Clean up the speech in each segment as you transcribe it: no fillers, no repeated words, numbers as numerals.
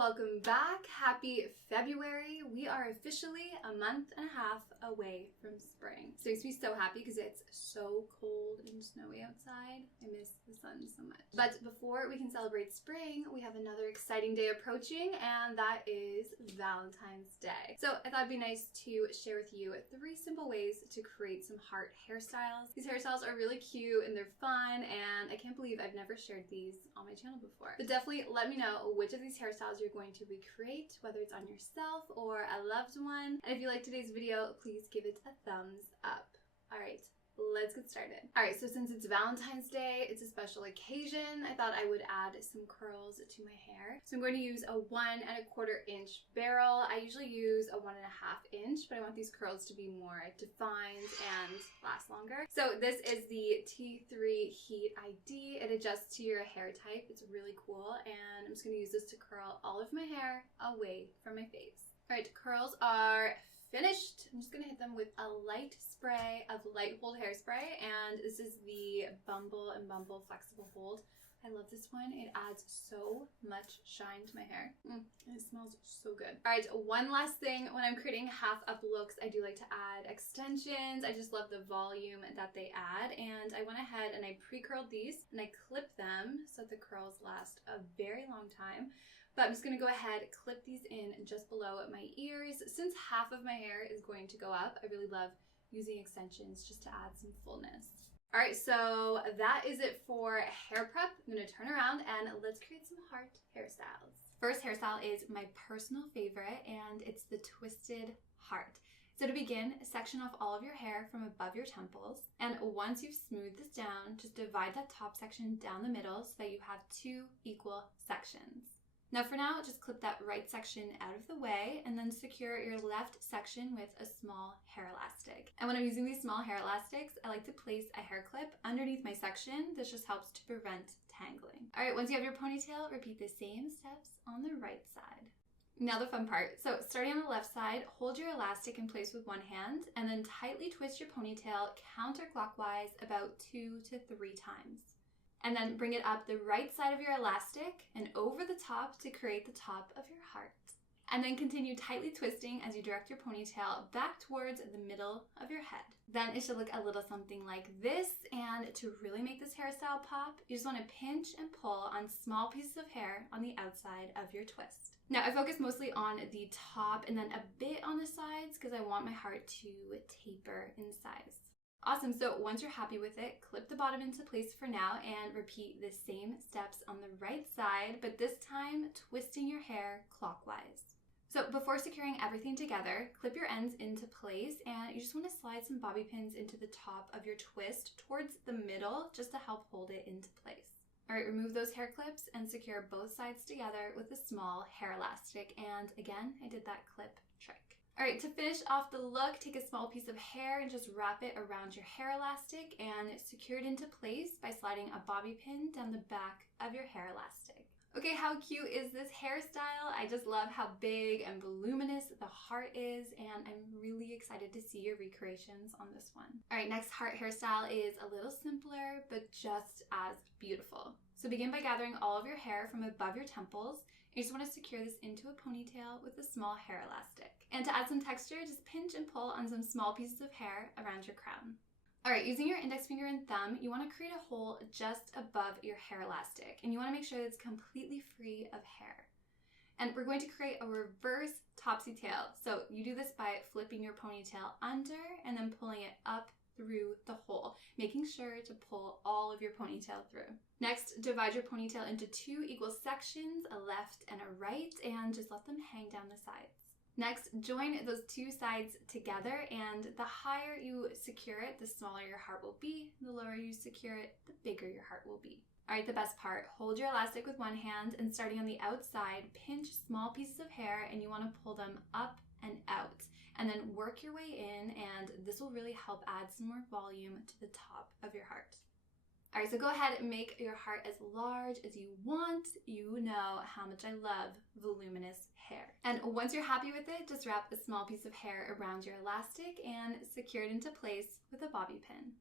welcome back. Happy February. We are officially a month and a half away from spring. So it makes me so happy because it's so cold and snowy outside. I miss the sun so much. But before we can celebrate spring, we have another exciting day approaching, and that is Valentine's Day. So I thought it'd be nice to share with you 3 simple ways to create some heart hairstyles. These hairstyles are really cute and they're fun, and I can't believe I've never shared these on my channel before. But definitely let me know which of these hairstyles you're going to recreate, whether it's on yourself or a loved one. And if you like today's video, please give it a thumbs up. All right, let's get started. All right, so since it's Valentine's Day, it's a special occasion, I thought I would add some curls to my hair. So I'm going to use a 1 1/4 inch barrel. I usually use a 1 1/2 inch, but I want these curls to be more defined and last longer. So this is the T3 Heat ID. It adjusts to your hair type. It's really cool, and I'm just going to use this to curl all of my hair away from my face. All right, curls are finished. I'm just going to hit them with a light spray of light hold hairspray, and this is the Bumble & Bumble Flexible Hold. I love this one. It adds so much shine to my hair. And it smells so good. All right, one last thing. When I'm creating half up looks, I do like to add extensions. I just love the volume that they add, and I went ahead and I pre-curled these and I clipped them so that the curls last a very long time. But I'm just going to go ahead, clip these in just below my ears. Since half of my hair is going to go up, I really love using extensions just to add some fullness. All right, so that is it for hair prep. I'm going to turn around and let's create some heart hairstyles. First hairstyle is my personal favorite, and it's the twisted heart. So to begin, section off all of your hair from above your temples, and once you've smoothed this down, just divide that top section down the middle so that you have 2 equal sections. Now for now, just clip that right section out of the way and then secure your left section with a small hair elastic. And when I'm using these small hair elastics, I like to place a hair clip underneath my section. This just helps to prevent tangling. All right, once you have your ponytail, repeat the same steps on the right side. Now the fun part. So starting on the left side, hold your elastic in place with one hand and then tightly twist your ponytail counterclockwise about 2 to 3 times. And then bring it up the right side of your elastic and over the top to create the top of your heart. And then continue tightly twisting as you direct your ponytail back towards the middle of your head. Then it should look a little something like this, and to really make this hairstyle pop, you just want to pinch and pull on small pieces of hair on the outside of your twist. Now I focus mostly on the top and then a bit on the sides because I want my heart to taper in size. Awesome, so once you're happy with it, clip the bottom into place for now and repeat the same steps on the right side, but this time twisting your hair clockwise. So before securing everything together, clip your ends into place, and you just want to slide some bobby pins into the top of your twist towards the middle just to help hold it into place. All right, remove those hair clips and secure both sides together with a small hair elastic, and again, I did that clip trick. All right, to finish off the look, take a small piece of hair and just wrap it around your hair elastic and secure it into place by sliding a bobby pin down the back of your hair elastic. Okay, how cute is this hairstyle? I just love how big and voluminous the heart is, and I'm really excited to see your recreations on this one. All right, next heart hairstyle is a little simpler, but just as beautiful. So begin by gathering all of your hair from above your temples. You just want to secure this into a ponytail with a small hair elastic. And to add some texture, just pinch and pull on some small pieces of hair around your crown. All right, using your index finger and thumb, you want to create a hole just above your hair elastic, and you want to make sure that it's completely free of hair. And we're going to create a reverse topsy tail. So you do this by flipping your ponytail under and then pulling it up through the hole, making sure to pull all of your ponytail through. Next, divide your ponytail into 2 equal sections, a left and a right, and just let them hang down the sides. Next, join those 2 sides together, and the higher you secure it, the smaller your heart will be. The lower you secure it, the bigger your heart will be. All right, the best part, hold your elastic with one hand, and starting on the outside, pinch small pieces of hair, and you want to pull them up and out. And then work your way in, and this will really help add some more volume to the top of your heart. All right, so go ahead and make your heart as large as you want. You know how much I love voluminous hair. And once you're happy with it, just wrap a small piece of hair around your elastic and secure it into place with a bobby pin.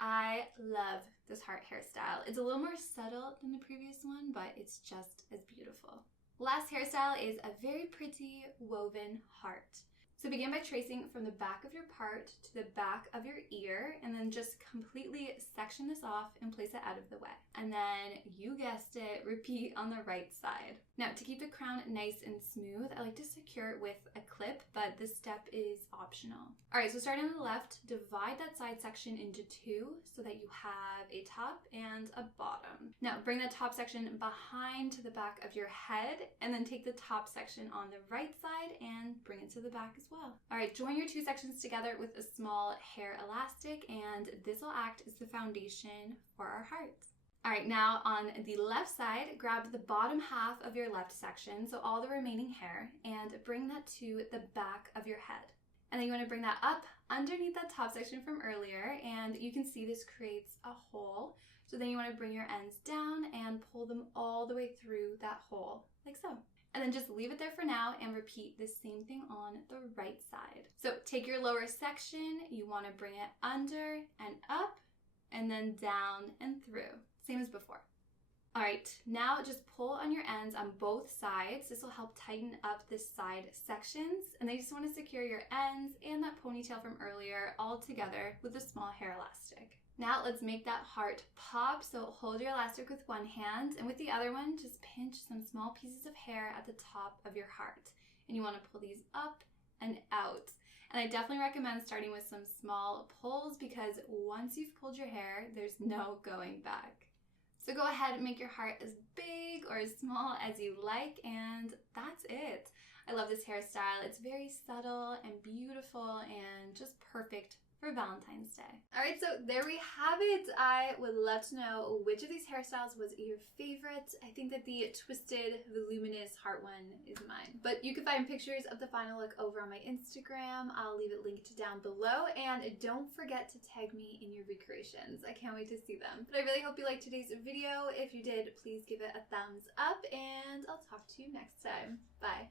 I love this heart hairstyle. It's a little more subtle than the previous one, but it's just as beautiful. Last hairstyle is a very pretty woven heart. So begin by tracing from the back of your part to the back of your ear, and then just completely section this off and place it out of the way. And then, you guessed it, repeat on the right side. Now, to keep the crown nice and smooth, I like to secure it with a clip, but this step is optional. Alright, so starting on the left, divide that side section into two so that you have a top and a bottom. Now, bring the top section behind to the back of your head, and then take the top section on the right side and bring it to the back as well. Alright, join your two sections together with a small hair elastic, and this will act as the foundation for our heart. Alright, now on the left side, grab the bottom half of your left section, so all the remaining hair, and bring that to the back of your head. And then you want to bring that up underneath that top section from earlier, and you can see this creates a hole. So then you want to bring your ends down and pull them all the way through that hole, like so. And then just leave it there for now and repeat the same thing on the right side. So take your lower section, you want to bring it under and up, and then down and through. Same as before. Alright, now just pull on your ends on both sides. This will help tighten up the side sections. And then you just want to secure your ends and that ponytail from earlier all together with a small hair elastic. Now let's make that heart pop. So hold your elastic with one hand, and with the other one, just pinch some small pieces of hair at the top of your heart. And you want to pull these up and out. And I definitely recommend starting with some small pulls, because once you've pulled your hair, there's no going back. So go ahead and make your heart as big or as small as you like, and that's it. I love this hairstyle. It's very subtle and beautiful and just perfect for Valentine's Day. Alright, so there we have it. I would love to know which of these hairstyles was your favorite. I think that the twisted, voluminous heart one is mine. But you can find pictures of the final look over on my Instagram. I'll leave it linked down below. And don't forget to tag me in your recreations. I can't wait to see them. But I really hope you liked today's video. If you did, please give it a thumbs up, and I'll talk to you next time. Bye.